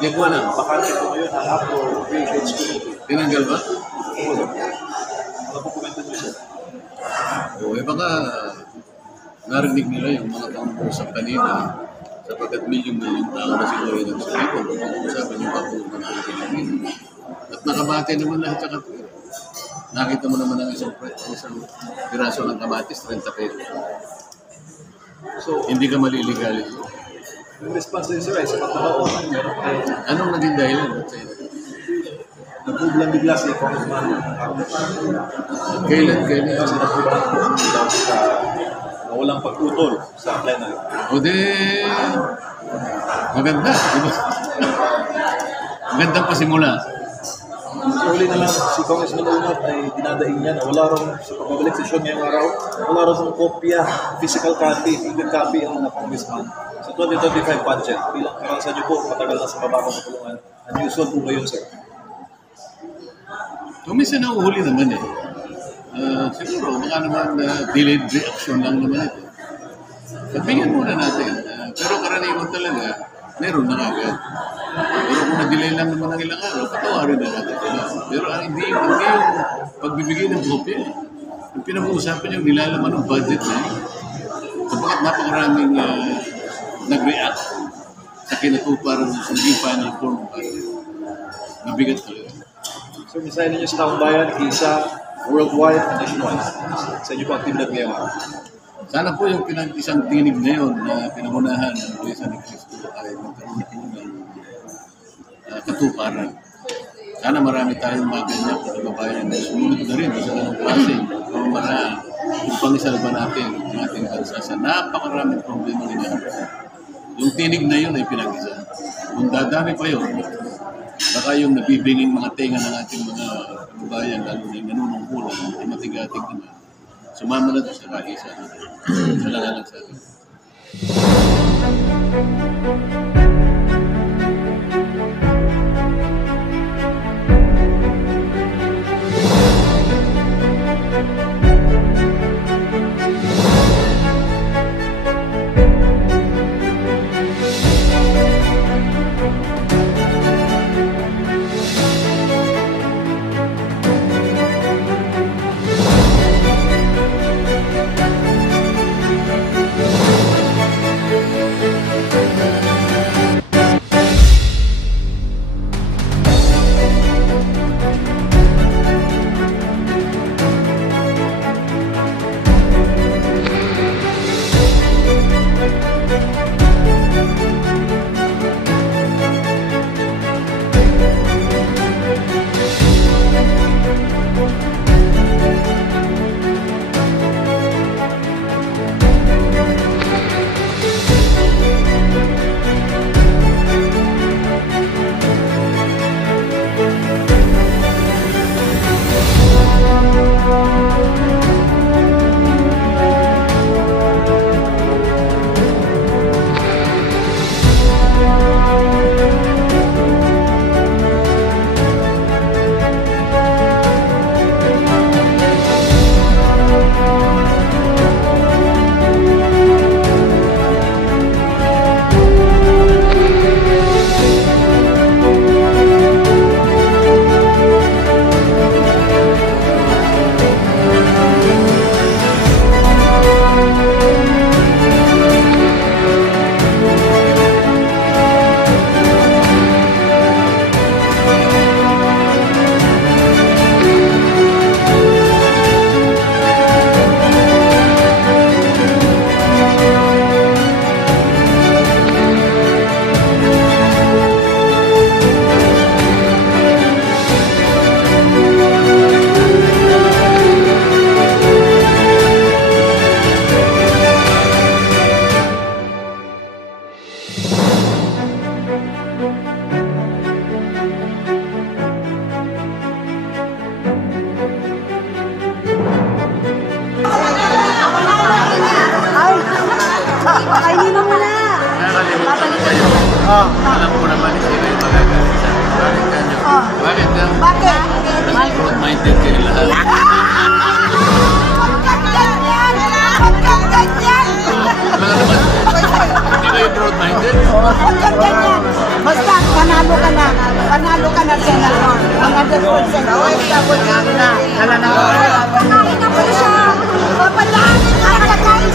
Hindi ko alam. Bakante po ngayon ang Afro Grades Committee. Tinanggal ba? Oo. Ano po komento niyo siya? O, baka narinig nila yung mga pang-usap kanina sapagkat milyong-milyong tao na siguro yung nagsalipon. Pag-usapan yung pag-uusap ng mga Pilipinas. At nakabate naman lahat sa katwira. Nakita mo naman ang isang piraso ng kamatis, 30 pesos. So, Hindi ka maliligalit. yung response din sir ay sa pagkakaon. Meron tayo. Anong naging dahilan? Nagpublang bigla si Congressman. Kailan? Kasi nagpublang po daw sa na walang pagtutol sa plenary. O de, maganda, di ba? Magandang pasimula. So, uli na lang si Congressman Unat ay dinadaing niya na wala rin sa pagbabalik sesyon ngayong araw, wala rin kopya, physical copy, even copy ang mga Congressman. Sa 2025 budget, bilang karanasan niyo po, matagal na sa bababang kapulungan. Unusual po ba yun, sir? Minsan nauhuli naman eh. Siguro, baka naman delayed reaction lang naman ito. Pagbigyan muna natin. Pero karaniwan talaga, meron na agad. Pero kung na-delay lang naman ng ilang araw, patawarin na natin sila. Pero hindi yung pagbibigay ng kopya. Yung pinag-uusapan yung nilalaman ng budget na yun. Kapag napakaraming nag-react sa kinatuparan sa naging final form ng budget. Mabigat talaga. So, mensahe ninyo sa taong bayan, isa, worldwide, and nationwide. Sa inyo po aktibidad ngayon. Sana po yung isang tinig na yun na pinangunahan ng Iglesia ni Cristo ay magkaroon po ng katuparan. Sana marami tayong mga ganyan na kababayan na sumunod na rin sa ganong klaseng pamamaraan upang isalba natin ang ating bansa sa napakaraming problema na yung tinig na yun ay pinag-isa. Kung dadami pa yun, baka yung nabibinging mga tenga ng ating mga kababayan, lalo na yung nanunungkulan, ay matigatig naman. Sumama na ito sa kaisa. Salamat sa atin. Alam ko naman sila yung magagalit sa akin. Bakit kanyo? Bakit lang? Bakit? Kasi broad-minded kayo lahat. Mga naman, hindi kayo broad-minded? Basta, panalo Panalo ka na, Senator. 100%. OFW na. Wala na. Kakain na po siya. Papalaan. Nakakakain.